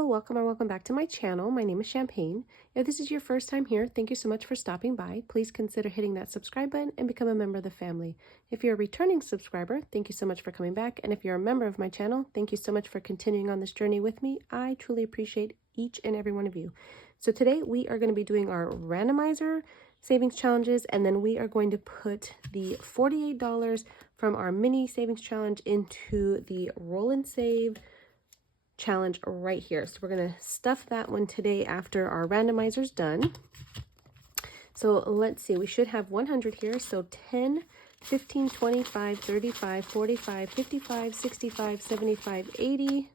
Hello, welcome or welcome back to my channel. My name is Champagne. If this is your first time here, thank you so much for stopping by. Please consider hitting that subscribe button and become a member of the family. If you're a returning subscriber, thank you so much for coming back. And if you're a member of my channel, thank you so much for continuing on this journey with me. I truly appreciate each and every one of you. So today we are going to be doing our randomizer savings challenges, and then we are going to put the $48 from our mini savings challenge into the roll and save challenge right here. So we're going to stuff that one today after our randomizer's done. So let's see, we should have 100 here. So 10, 15, 25, 35, 45, 55, 65, 75, 80,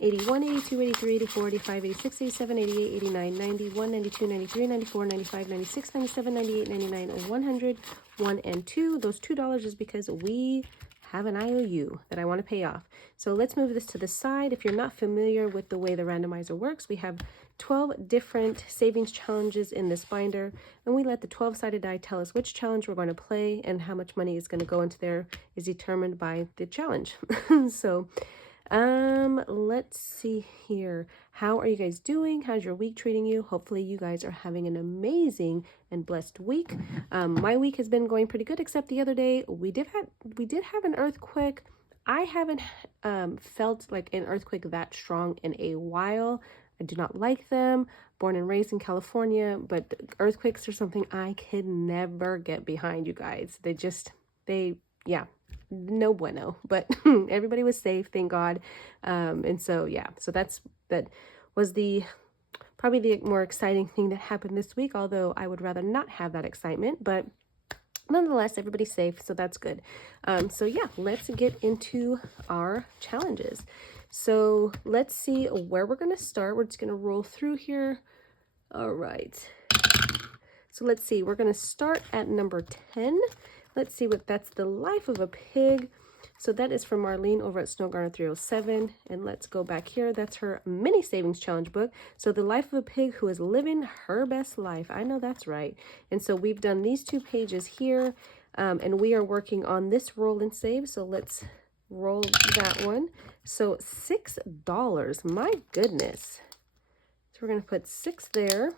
81, 82, 83, 84, 85, 86, 87, 88, 89, 90, 1, 92, 93, 94, 95, 96, 97, 98, 99, 100, 1, and 2. Those $2 is because we have an IOU that I want to pay off. So let's move this to the side. If you're not familiar with the way the randomizer works, we have 12 different savings challenges in this binder, and we let the 12-sided die tell us which challenge we're going to play, and how much money is going to go into there is determined by the challenge. So let's see here. How are you guys doing? How's your week treating you? Hopefully you guys are having an amazing and blessed week. My week has been going pretty good, except the other day we did have an earthquake. I haven't felt like an earthquake that strong in a while. I do not like them. Born and raised in California, but earthquakes are something I could never get behind, you guys. Yeah, no bueno, but everybody was safe, thank God. And so yeah, so that was probably the more exciting thing that happened this week, although I would rather not have that excitement, but nonetheless, everybody's safe, so that's good. So yeah, let's get into our challenges. So let's see where we're going to start. We're just going to roll through here. All right. So let's see, we're going to start at number 10. Let's see what that's, the life of a pig. So that is from Marlene over at Snow Garden 307. And let's go back here. That's her mini savings challenge book. So the life of a pig who is living her best life. I know that's right. And so we've done these 2 pages here, and we are working on this roll and save. So let's roll that one. So $6, my goodness. So we're going to put 6 there.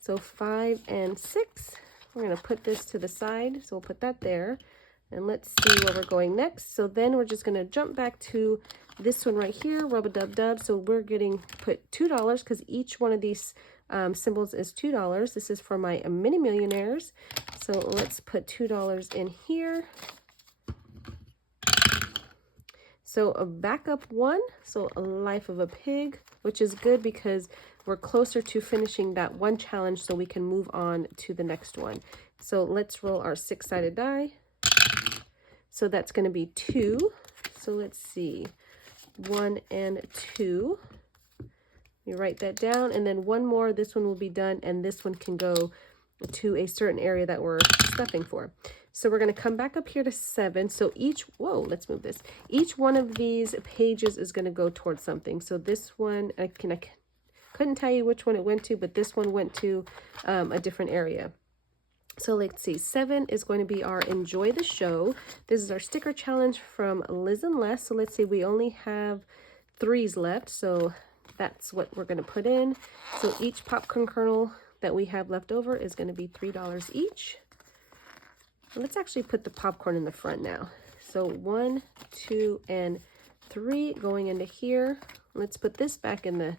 So 5 and 6. We're going to put this to the side, so we'll put that there, and let's see where we're going next. So then we're just going to jump back to this one right here, rub-a-dub-dub. So we're getting put $2 because each one of these symbols is $2. This is for my mini millionaires. So let's put $2 in here. So a backup 1, so a life of a pig, which is good because we're closer to finishing that one challenge so we can move on to the next one. So let's roll our 6-sided die. So that's going to be 2. So let's see, 1 and 2. You write that down, and then one more. This one will be done, and this one can go to a certain area that we're stuffing for. So we're going to come back up here to 7. So let's move this. Each one of these pages is going to go towards something. So this one, I couldn't tell you which one it went to, but this one went to a different area. So let's see, 7 is going to be our enjoy the show. This is our sticker challenge from Liz and Les. So let's see, we only have 3s left. So that's what we're going to put in. So each popcorn kernel that we have left over is going to be $3 each. Let's actually put the popcorn in the front now. So 1, 2, and 3 going into here. Let's put this back in the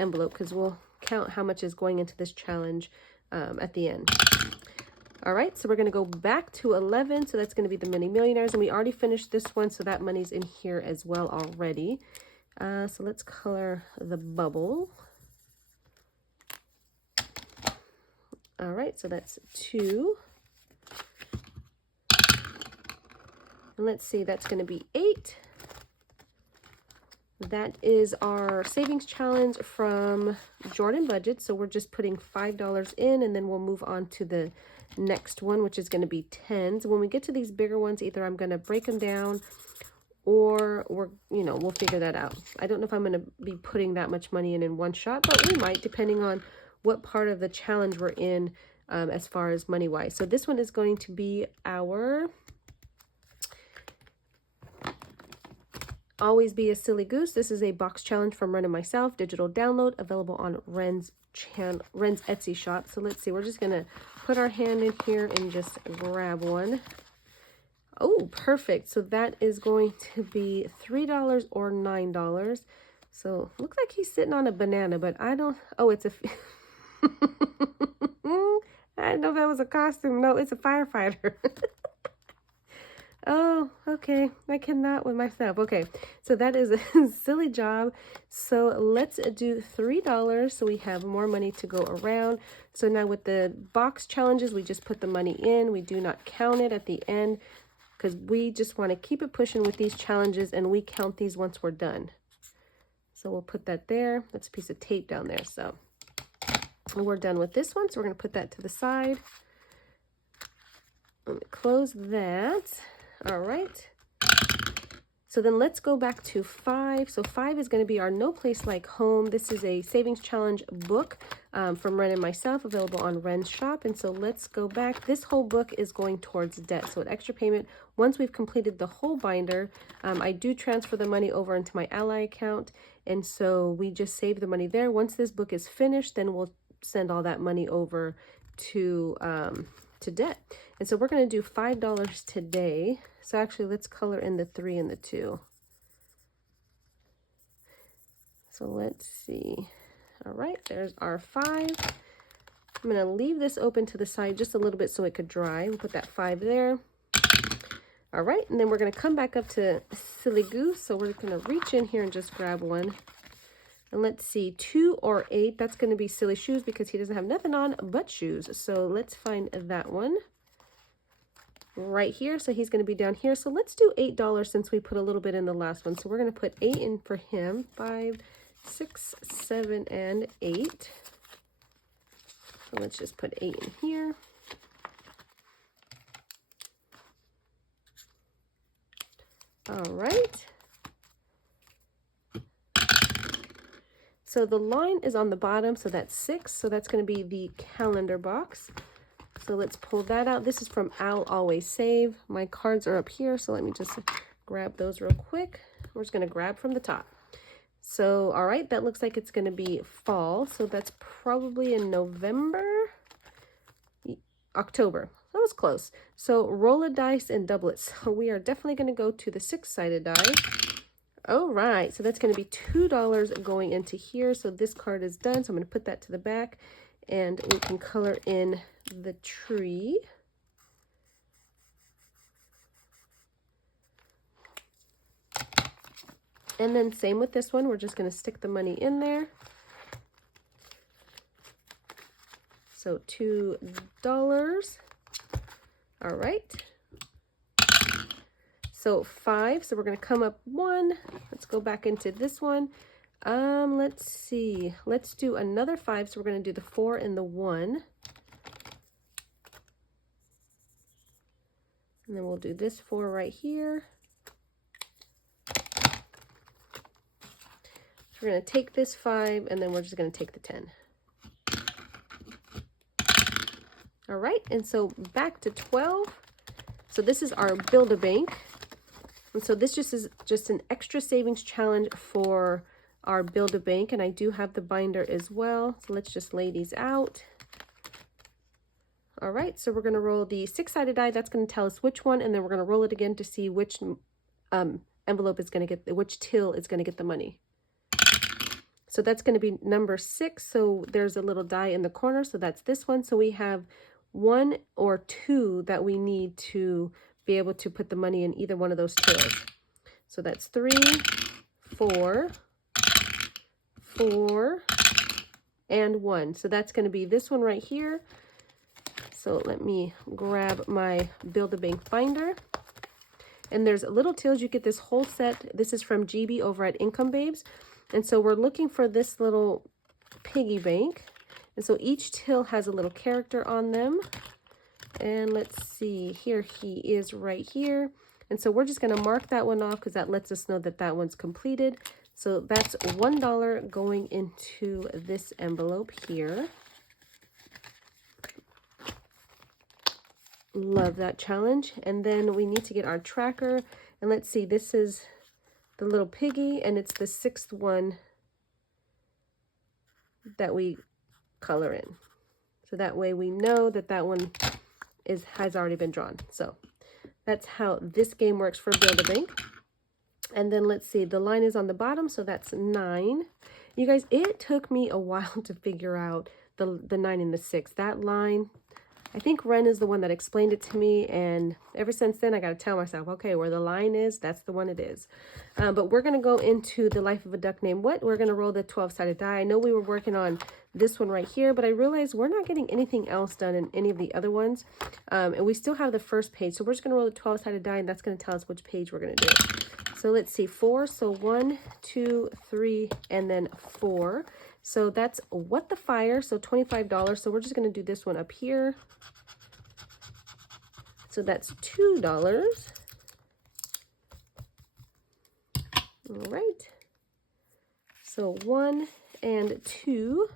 envelope because we'll count how much is going into this challenge at the end. All right, so we're going to go back to 11. So that's going to be the mini millionaires, and we already finished this one, so that money's in here as well already. So let's color the bubble. All right, so that's 2. And let's see, that's going to be 8. That is our savings challenge from Jordan Budget. So we're just putting $5 in, and then we'll move on to the next one, which is going to be 10. So when we get to these bigger ones, either I'm going to break them down, or we'll figure that out. I don't know if I'm going to be putting that much money in one shot, but we might, depending on what part of the challenge we're in as far as money wise. So this one is going to be our Always Be a Silly Goose. This is a box challenge from Wren and myself. Digital download available on Wren's Etsy shop. So let's see. We're just going to put our hand in here and just grab one. Oh, perfect. So that is going to be $3 or $9. So looks like he's sitting on a banana, but I don't... Oh, it's a... I didn't know if that was a costume. No, it's a firefighter. Oh, okay. I cannot with myself. Okay, so that is a silly job. So let's do $3 so we have more money to go around. So now with the box challenges, we just put the money in. We do not count it at the end because we just want to keep it pushing with these challenges, and we count these once we're done. So we'll put that there. That's a piece of tape down there. So we're done with this one. So we're going to put that to the side. Let me close that. All right. So then let's go back to 5. So 5 is going to be our No Place Like Home. This is a savings challenge book from Wren and myself, available on Wren's shop. And so let's go back. This whole book is going towards debt. So an extra payment. Once we've completed the whole binder, I do transfer the money over into my Ally account. And so we just save the money there. Once this book is finished, then we'll send all that money over to debt. And so we're going to do $5 today. So actually, let's color in the 3 and the 2. So let's see. All right, there's our 5. I'm going to leave this open to the side just a little bit so it could dry. We'll put that 5 there. All right, and then we're going to come back up to Silly Goose. So we're going to reach in here and just grab one. And let's see, 2 or 8. That's going to be Silly Shoes because he doesn't have nothing on but shoes. So let's find that one right here. So he's going to be down here. So let's do $8 since we put a little bit in the last one. So we're going to put 8 in for him. 5, 6, 7, and 8. So let's just put 8 in here. All right. So the line is on the bottom, so that's 6. So that's going to be the calendar box. So let's pull that out. This is from I'll Always Save. My cards are up here, so let me just grab those real quick. We're just going to grab from the top. So, all right, that looks like it's going to be fall. So that's probably in November, October. That was close. So roll a dice and double it. So we are definitely going to go to the 6-sided die. All right, so that's going to be $2 going into here. So this card is done. So I'm going to put that to the back, and we can color in the tree. And then same with this one. We're just going to stick the money in there. So $2. All right. So 5, so we're going to come up 1. Let's go back into this one. Let's see. Let's do another 5. So we're going to do the 4 and the 1. And then we'll do this 4 right here. So we're going to take this 5, and then we're just going to take the 10. All right, and so back to 12. So this is our Build-A-Bank. And so this is just an extra savings challenge for our Build-A-Bank, and I do have the binder as well. So let's just lay these out. All right, so we're going to roll the 6-sided die. That's going to tell us which one, and then we're going to roll it again to see which envelope is going to get, which till is going to get the money. So that's going to be number 6. So there's a little die in the corner. So that's this one. So we have 1 or 2 that we need to be able to put the money in either one of those tills. So that's 3, 4, 4, and 1. So that's going to be this one right here. So let me grab my Build-A-Bank binder. And there's little tills. You get this whole set. This is from GB over at Income Babes. And so we're looking for this little piggy bank. And so each till has a little character on them. And let's see, here he is right here. And so we're just going to mark that one off because that lets us know that that one's completed. So that's $1 going into this envelope here. Love that challenge. And then we need to get our tracker. And let's see, this is the little piggy, and it's the 6th one that we color in. So that way we know that that one has already been drawn. So that's how this game works for Build-A-Bank. And then let's see, the line is on the bottom, so that's 9. You guys, it took me a while to figure out the 9 and the 6. That line, I think Wren is the one that explained it to me, and ever since then I got to tell myself, okay, where the line is, that's the one it is. But we're going to go into the life of a duck named What. We're going to roll the 12-sided die. I know we were working on this one right here, but I realized we're not getting anything else done in any of the other ones. And we still have the first page, so we're just going to roll the 12-sided die, and that's going to tell us which page we're going to do. So let's see, 4, so 1, 2, 3, and then 4. So that's What the Fire, so $25. So we're just going to do this one up here. So that's $2. All right. So 1 and 2.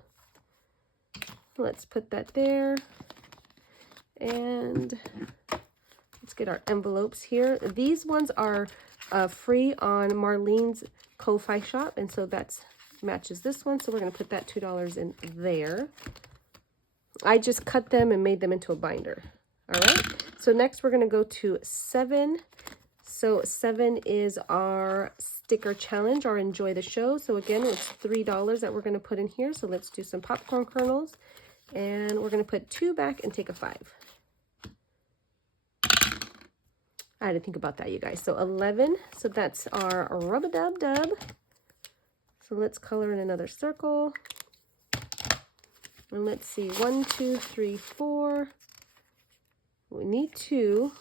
Let's put that there. And let's get our envelopes here. These ones are free on Marlene's Ko-Fi shop, and so that's matches this one, so we're going to put that $2 in there. I just cut them and made them into a binder. All right, so next we're going to go to 7. So 7 is our sticker challenge, or enjoy the show. So again, it's $3 that we're going to put in here. So let's do some popcorn kernels, and we're going to put 2 back and take a 5. I had to think about that, you guys. So 11, so that's our rub-a-dub-dub. So let's color in another circle. And let's see, 1, 2, 3, 4. We need 2.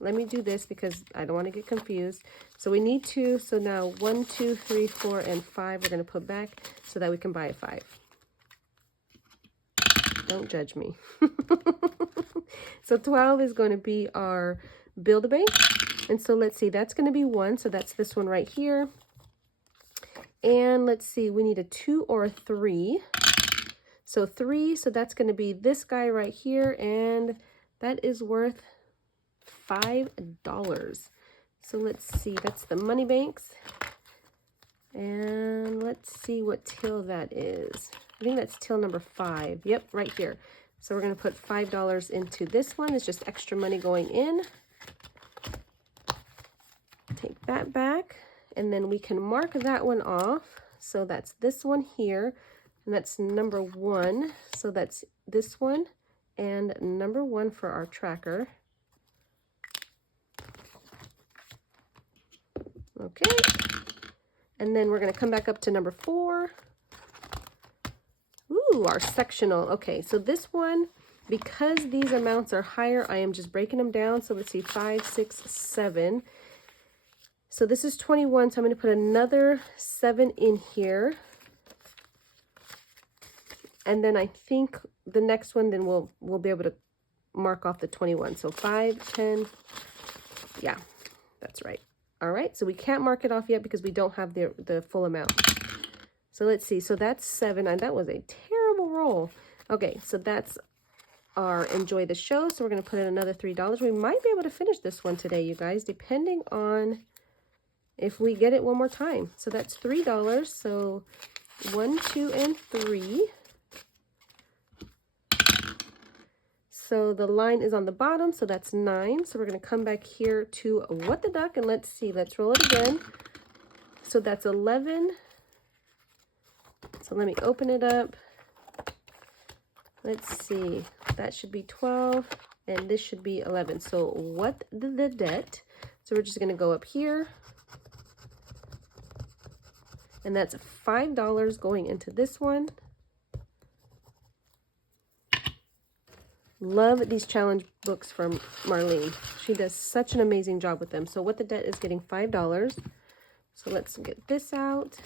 Let me do this because I don't want to get confused. So we need 2. So now 1, 2, 3, 4, and 5 we're going to put back so that we can buy a 5. Don't judge me. So 12 is going to be our Build-A-Bank. And so let's see, that's going to be 1. So that's this one right here. And let's see, we need a 2 or a 3. So 3, so that's going to be this guy right here. And that is worth $5. So let's see, that's the money banks. And let's see what till that is. I think that's till number 5. Yep, right here. So we're going to put $5 into this one. It's just extra money going in. Take that back, and then we can mark that one off. So that's this one here, and that's number 1. So that's this one and number 1 for our tracker. Okay, and then we're going to come back up to number 4. Ooh, our sectional. Okay, so this one, because these amounts are higher, I am just breaking them down. So let's see, 5, 6, 7. So this is 21, so I'm going to put another 7 in here. And then I think the next one, then we'll be able to mark off the 21. So 5, 10, yeah, that's right. All right, so we can't mark it off yet because we don't have the full amount. So let's see, so that's 7, and that was a terrible roll. Okay, so that's our enjoy the show. So we're going to put in another $3. We might be able to finish this one today, you guys, depending on if we get it one more time. So that's $3. So 1, 2, and 3. So the line is on the bottom, so that's 9. So we're going to come back here to What the Duck, and let's see. Let's roll it again. So that's 11. So let me open it up. Let's see. That should be 12, and this should be 11. So What the Debt. So we're just going to go up here. And that's $5 going into this one. Love these challenge books from Marlene. She does such an amazing job with them. So What the Debt is getting $5. So let's get this out.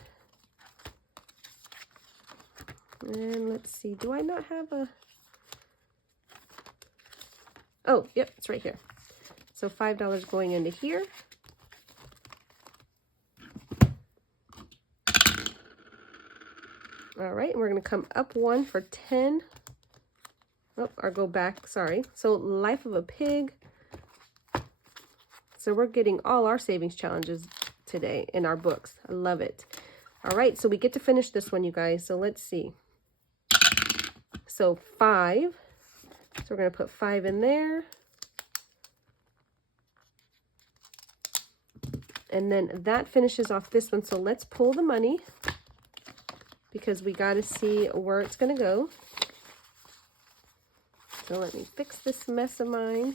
And let's see, do I not have a... Oh, yep, it's right here. So $5 going into here. All right, and we're going to come up 1 for 10. Oh, or go back, sorry. So Life of a Pig. So we're getting all our savings challenges today in our books. I love it. All right, so we get to finish this one, you guys. So let's see. So 5. So we're going to put 5 in there. And then that finishes off this one. So let's pull the money because we got to see where it's going to go. So let me fix this mess of mine.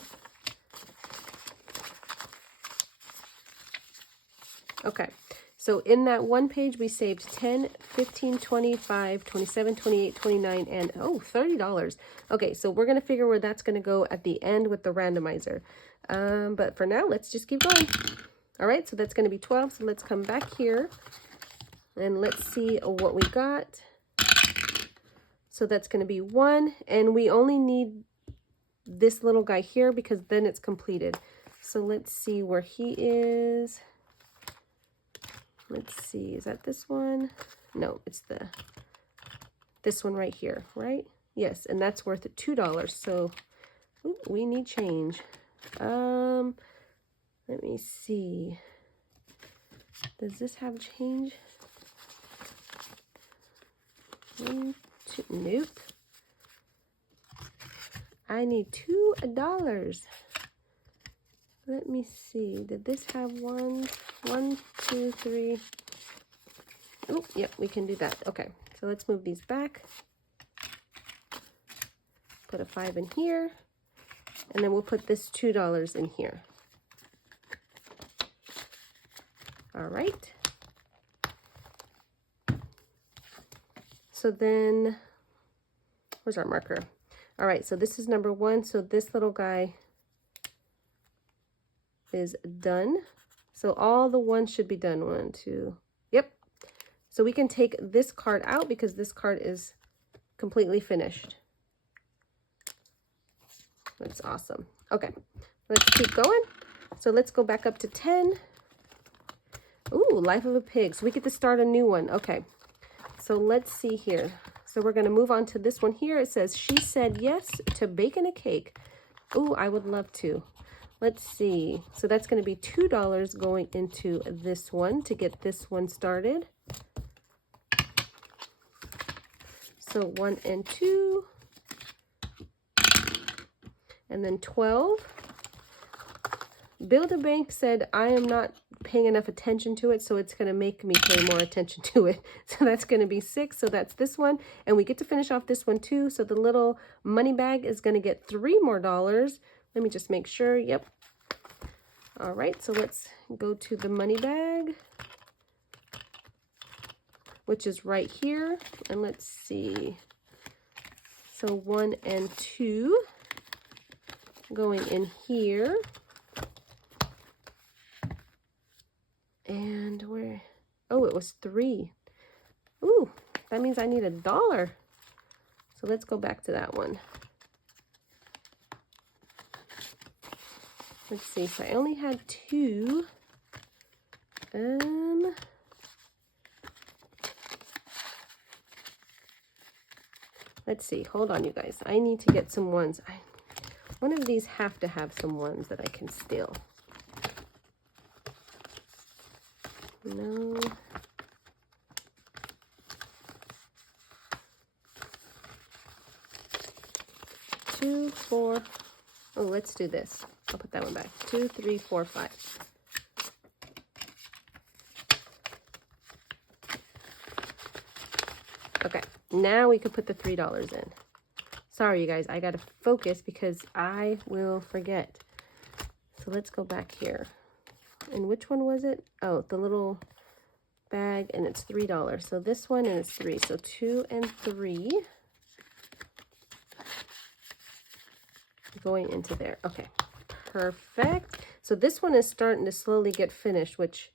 Okay, so in that one page, we saved 10, 15, 25, 27, 28, 29, and oh, $30. Okay, so we're going to figure where that's going to go at the end with the randomizer. But for now, let's just keep going. All right, so that's going to be 12. So let's come back here and let's see what we got. So that's going to be 1, and we only need this little guy here because then it's completed. So let's see where he is. Let's see, is that this one? No, it's this one right here, right? Yes, and that's worth $2. So ooh, we need change. Let me see. Does this have change? 1, 2, nope. I need $2. Let me see. Did this have 1, 2, 3? Oh, yep, we can do that. Okay, so let's move these back. Put a 5 in here, and then we'll put this $2 in here. All right. So then, where's our marker? All right, so this is number 1. So this little guy is done. So all the ones should be done. 1, 2, yep. So we can take this card out because this card is completely finished. That's awesome. Okay, let's keep going. So let's go back up to 10. Ooh, Life of a Pig. So we get to start a new one. Okay, so let's see here. So we're going to move on to this one here. It says, she said yes to baking a cake. Ooh, I would love to. Let's see. So that's going to be $2 going into this one to get this one started. So 1 and 2. And then 12. Build a Bank said, I am not paying enough attention to it, so it's going to make me pay more attention to it. So that's going to be 6. So that's this one. And we get to finish off this one too. So the little money bag is going to get $3 more. Let me just make sure. Yep. All right. So let's go to the money bag, which is right here. And let's see. So 1 and 2 going in here. And where? Oh, it was 3. Ooh, that means I need $1. So let's go back to that one. Let's see. So I only had 2. Let's see. Hold on, you guys. I need to get some ones. One of these have to have some ones that I can steal. No. Two, 4. Oh, let's do this. I'll put that one back. 2, 3, 4, 5. Okay, now we could put the $3 in. Sorry, you guys, I gotta focus because I will forget. So let's go back here. And which one was it? Oh, the little bag, and it's $3. So this one, and it's 3. So 2 and 3 going into there. Okay, perfect. So this one is starting to slowly get finished, which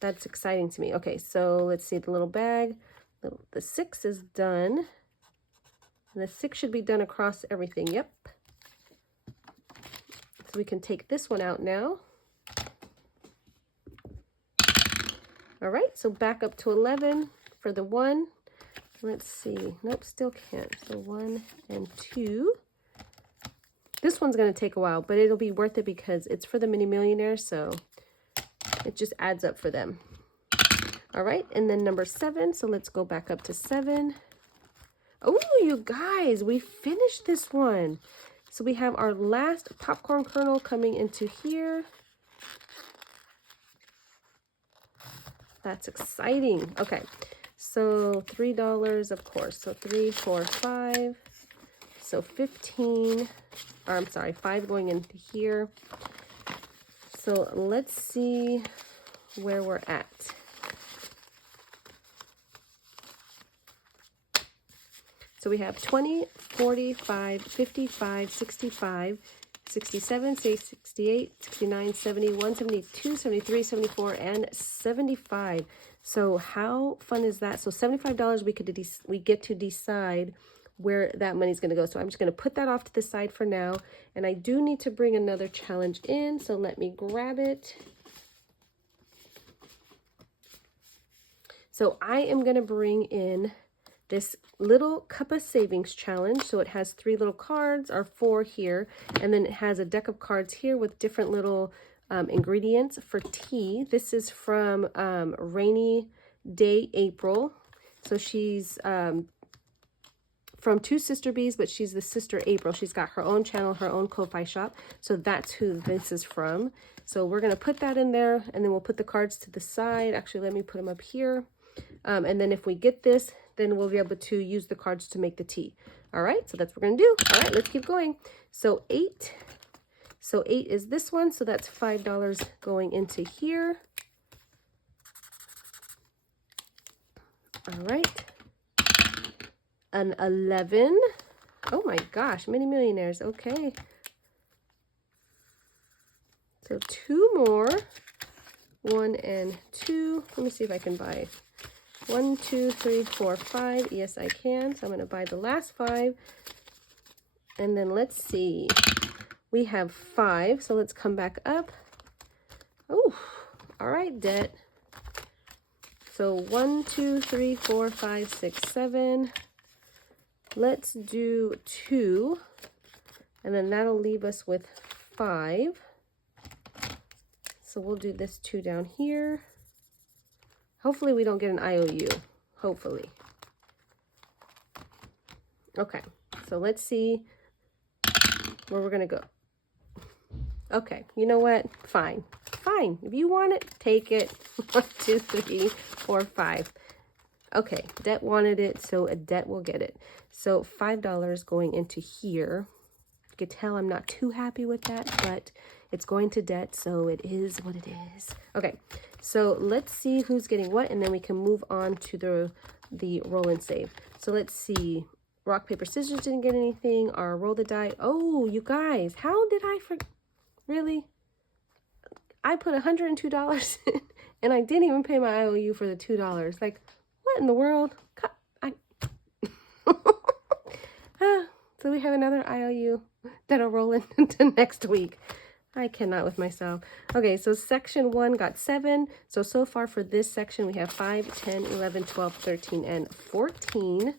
that's exciting to me. Okay, so let's see the little bag. The 6 is done. And the 6 should be done across everything. Yep. So we can take this one out now. All right, so back up to 11 for the 1. Let's see. Nope, still can't. So 1 and 2. This one's going to take a while, but it'll be worth it because it's for the Mini Millionaire. So it just adds up for them. All right, and then number 7. So let's go back up to 7. Oh, you guys, we finished this one. So we have our last popcorn kernel coming into here. That's exciting. Okay, so $3, of course. So 3, 4, 5. So 15, or I'm sorry, 5 going into here. So let's see where we're at. So we have 20, 45, 55, 65, 67, 68, 69, 71, 72, 73, 74, and 75. So how fun is that? So $75 we get to decide where that money's going to go. So I'm just going to put that off to the side for now. And I do need to bring another challenge in. So let me grab it. So I am going to bring in this little cup of savings challenge. So it has 3 little cards, or 4 here. And then it has a deck of cards here with different little ingredients for tea. This is from Rainy Day April. So she's from Two Sister Bees, but she's the sister April. She's got her own channel, her own Ko-Fi shop. So that's who this is from. So we're going to put that in there, and then we'll put the cards to the side. Actually, let me put them up here. And then if we get this, then we'll be able to use the cards to make the tea. All right, so that's what we're going to do. All right, let's keep going. So 8. So 8 is this one. So that's $5 going into here. All right. An 11. Oh my gosh, mini millionaires. Okay. So 2 more. 1 and 2. Let me see if I can buy 1, 2, 3, 4, 5. Yes, I can. So I'm going to buy the last 5. And then let's see. We have 5. So let's come back up. Oh, all right, debt. So 1, 2, 3, 4, 5, 6, 7. Let's do 2, and then that'll leave us with 5. So we'll do this 2 down here. Hopefully we don't get an IOU. Hopefully. Okay, so let's see where we're gonna go. Okay, you know what? Fine. Fine. If you want it, take it. 1, 2, 3, 4, 5. Okay, debt wanted it, so a debt will get it. So $5 going into here. You can tell I'm not too happy with that, but it's going to debt, so it is what it is. Okay, so let's see who's getting what, and then we can move on to the roll and save. So let's see. Rock, paper, scissors didn't get anything. Or roll the die. Oh, you guys, how did I forget? Really? I put $102 in, and I didn't even pay my IOU for the $2. Like, what in the world? So we have another IOU that'll roll into next week. I cannot with myself. Okay, so section 1 got 7. So far for this section, we have 5, 10, 11, 12, 13, and 14.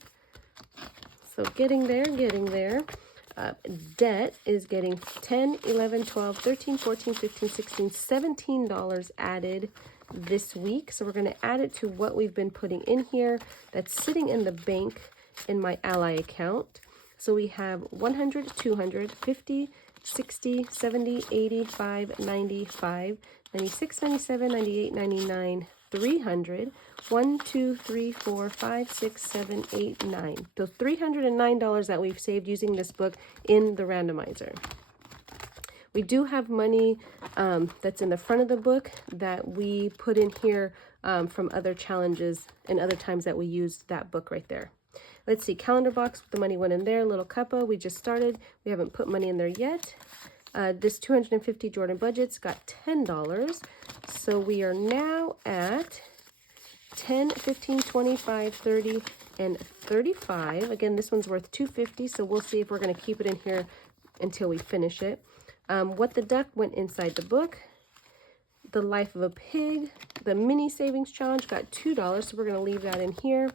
So getting there, getting there. Debt is getting 10, 11, 12, 13, 14, 15, 16, $17 added this week. So we're going to add it to what we've been putting in here that's sitting in the bank in my ally account. So we have 100, 200, 50, 60, 70, 85, 95, 96, 97, 98, 99, 300, 1, 2, 3, 4, 5, 6, 7, 8, 9. Those $309 that we've saved using this book in the randomizer. We do have money that's in the front of the book that we put in here from other challenges and other times that we used that book right there. Let's see, calendar box, the money went in there. Little cuppa, we just started. We haven't put money in there yet. This 250 Jordan budgets got $10. So we are now at 10, 15, 25, 30, and 35. Again, this one's worth $250, so we'll see if we're going to keep it in here until we finish it. What the Duck went inside the book. The Life of a Pig, the Mini Savings Challenge got $2, so we're going to leave that in here.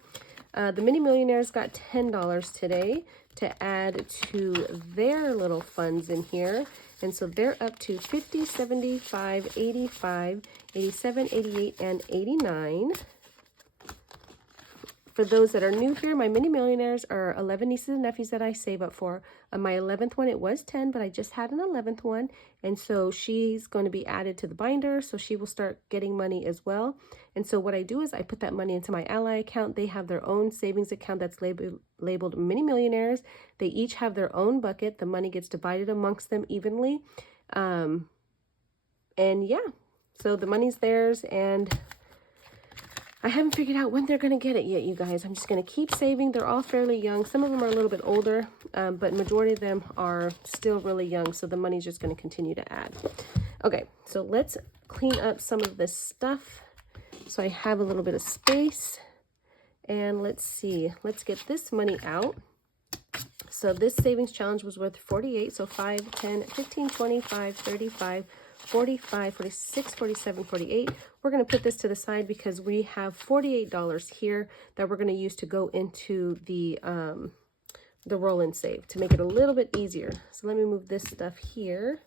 The Mini Millionaires got $10 today to add to their little funds in here. And so they're up to 50, 75, 85, 87, 88, and 89. For those that are new here, my mini millionaires are 11 nieces and nephews that I save up for. On my 11th one, it was 10, but I just had an 11th one. And so she's going to be added to the binder. So she will start getting money as well. And so what I do is I put that money into my ally account. They have their own savings account that's labeled mini millionaires. They each have their own bucket. The money gets divided amongst them evenly. And yeah, so the money's theirs, and I haven't figured out when they're going to get it yet, you guys. I'm just going to keep saving. They're all fairly young. Some of them are a little bit older, but majority of them are still really young. So the money's just going to continue to add. Okay, so let's clean up some of this stuff so I have a little bit of space. And let's see. Let's get this money out. So this savings challenge was worth 48. So 5, 10, 15, 25, 35, 45, 46, 47, 48. We're going to put this to the side because we have $48 here that we're going to use to go into the roll and save to make it a little bit easier. So let me move this stuff here.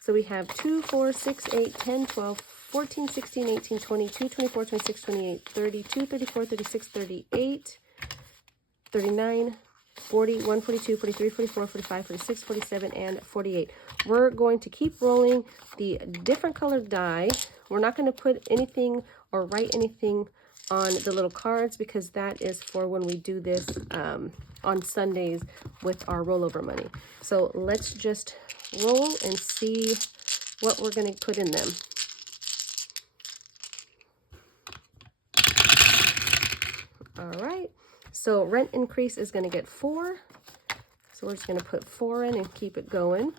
So we have 2, 4, 6, 8, 10, 12, 14, 16, 18, 22, 24, 26, 28, 32, 34, 36, 38, 39, 40, 41, 42, 43, 44, 45, 46, 47, and 48. We're going to keep rolling the different colored die. We're not going to put anything or write anything on the little cards because that is for when we do this on Sundays with our rollover money. So let's just roll and see what we're going to put in them. All right. So rent increase is going to get 4. So we're just going to put 4 in and keep it going.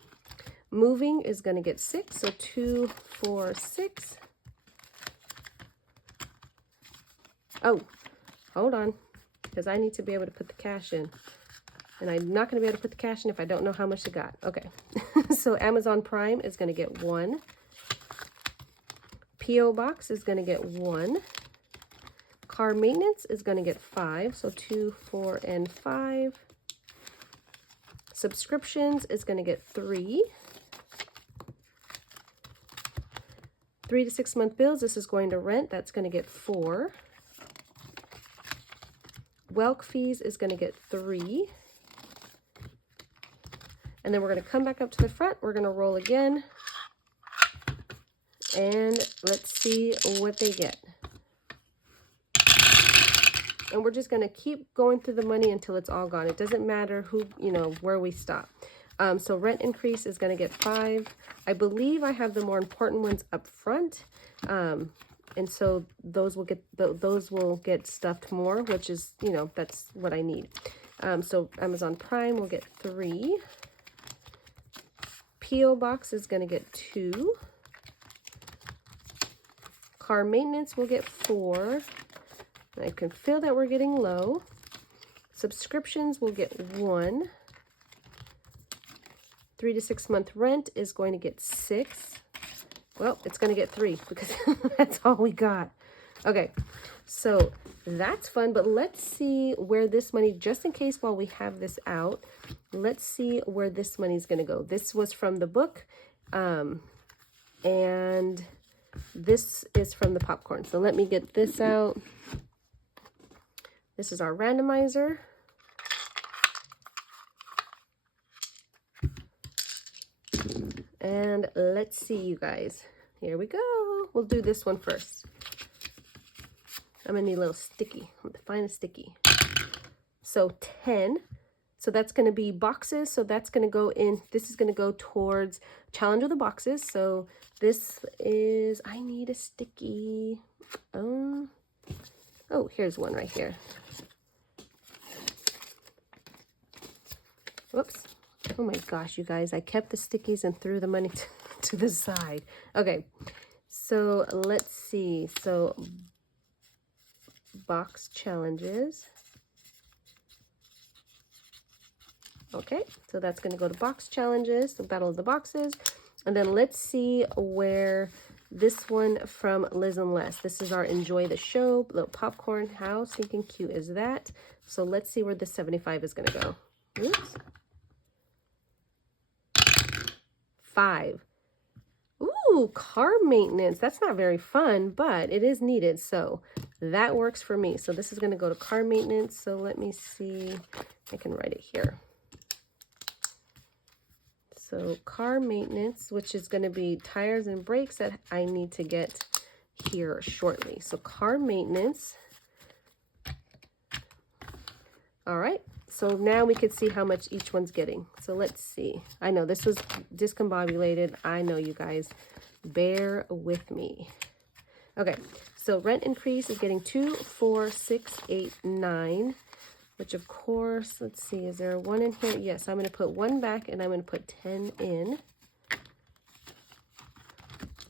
Moving is going to get 6. So 2, 4, 6. Oh, hold on, because I need to be able to put the cash in. And I'm not going to be able to put the cash in if I don't know how much it got. Okay. So Amazon Prime is going to get 1. P.O. Box is going to get 1. Car maintenance is going to get 5. So 2, 4, and 5. Subscriptions is going to get 3. 3 to 6 month bills, this is going to rent. That's going to get 4. Welk fees is going to get 3. And then we're going to come back up to the front. We're going to roll again. And let's see what they get. And we're just going to keep going through the money until it's all gone. It doesn't matter who, where we stop. So rent increase is going to get 5. I believe I have the more important ones up front. And so those will get stuffed more, which is, that's what I need. So Amazon Prime will get 3. P.O. Box is going to get 2. Car maintenance will get 4. I can feel that we're getting low. Subscriptions will get 1. 3 to 6 month rent is going to get 6. Well, it's going to get 3 because that's all we got. Okay, so that's fun, but let's see where this money, just in case while we have this out, let's see where this money is going to go. This was from the book, and this is from the popcorn. So let me get this out. This is our randomizer. And let's see, you guys. Here we go. We'll do this one first. I'm gonna need a little sticky. I'm gonna find a sticky. So 10. So that's gonna be boxes. So that's gonna go in. This is gonna go towards challenge of the boxes. So this is, I need a sticky. Oh, here's one right here. Whoops. Oh my gosh, you guys, I kept the stickies and threw the money to the side. Okay, so let's see. So box challenges. Okay, so that's going to go to box challenges, the battle of the boxes. And then let's see where this one from Liz and Les. This is our enjoy the show, little popcorn. How stinking cute is that? So let's see where the 75 is going to go. Oops. 5. Ooh, car maintenance. That's not very fun, but it is needed. So that works for me. So this is going to go to car maintenance. So let me see. I can write it here. So car maintenance, which is going to be tires and brakes that I need to get here shortly. So car maintenance. All right. So now we can see how much each one's getting. So let's see. I know this was discombobulated. I know, you guys. Bear with me. Okay. So rent increase is getting 2, 4, 6, 8, 9. Which of course, let's see, is there a 1 in here? Yes, I'm going to put 1 back and I'm going to put 10 in.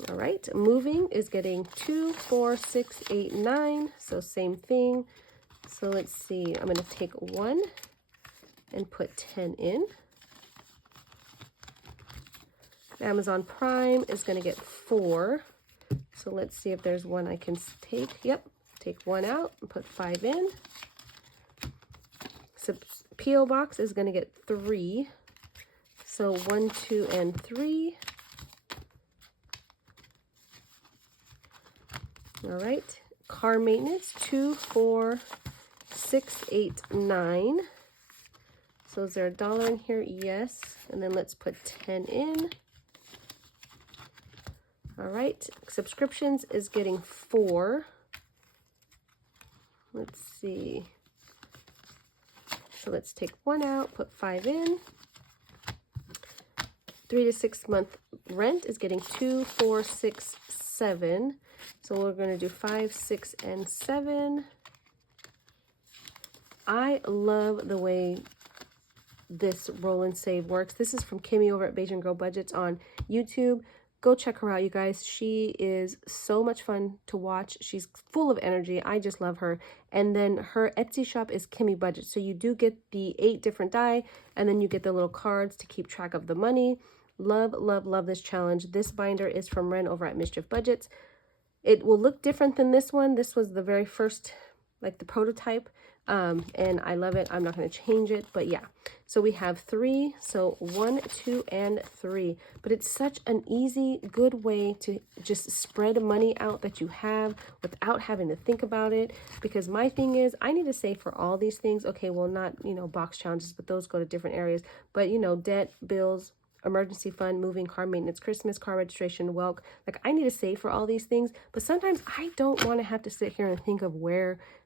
All right, moving is getting 2, 4, 6, 8, 9. So same thing. So let's see, I'm going to take 1 and put 10 in. Amazon Prime is going to get 4. So let's see if there's one I can take. Yep, take 1 out and put 5 in. So P.O. Box is going to get 3. So 1, 2, and 3. All right. Car maintenance, 2, 4, 6, 8, 9. So is there a $1 in here? Yes. And then let's put 10 in. All right. Subscriptions is getting 4. Let's see. So let's take 1 out, put 5 in. 3 to 6 month rent is getting 2, 4, 6, 7. So we're going to do 5, 6, and 7. I love the way this roll and save works. This is from Kimmy over at Beijing Girl Budgets on YouTube. Go check her out, you guys. She is so much fun to watch. She's full of energy. I just love her. And then her Etsy shop is Kimmy Budget. So you do get the 8 different die, and then you get the little cards to keep track of the money. Love, love, love this challenge. This binder is from Wren over at Mischief Budgets. It will look different than this one. This was the very first, like the prototype. And I love it. I'm not going to change it, but yeah. So we have 3. So 1, 2, and 3. But it's such an easy, good way to just spread money out that you have without having to think about it. Because my thing is, I need to save for all these things. Okay, well, not, box challenges, but those go to different areas. But, debt, bills, emergency fund, moving, car maintenance, Christmas, car registration, Welk. Like, I need to save for all these things. But sometimes I don't want to have to sit here and think of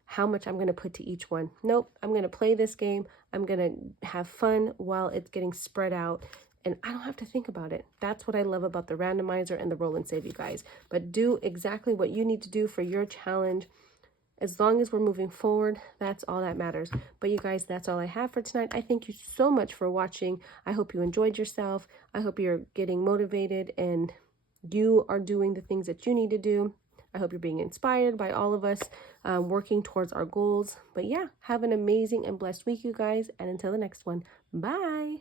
how much I'm going to put to each one. Nope, I'm going to play this game. I'm going to have fun while it's getting spread out, and I don't have to think about it. That's what I love about the randomizer and the roll and save, you guys. But do exactly what you need to do for your challenge. As long as we're moving forward, that's all that matters. But you guys, that's all I have for tonight. I thank you so much for watching. I hope you enjoyed yourself. I hope you're getting motivated and you are doing the things that you need to do. I hope you're being inspired by all of us working towards our goals. But yeah, have an amazing and blessed week, you guys. And until the next one, bye.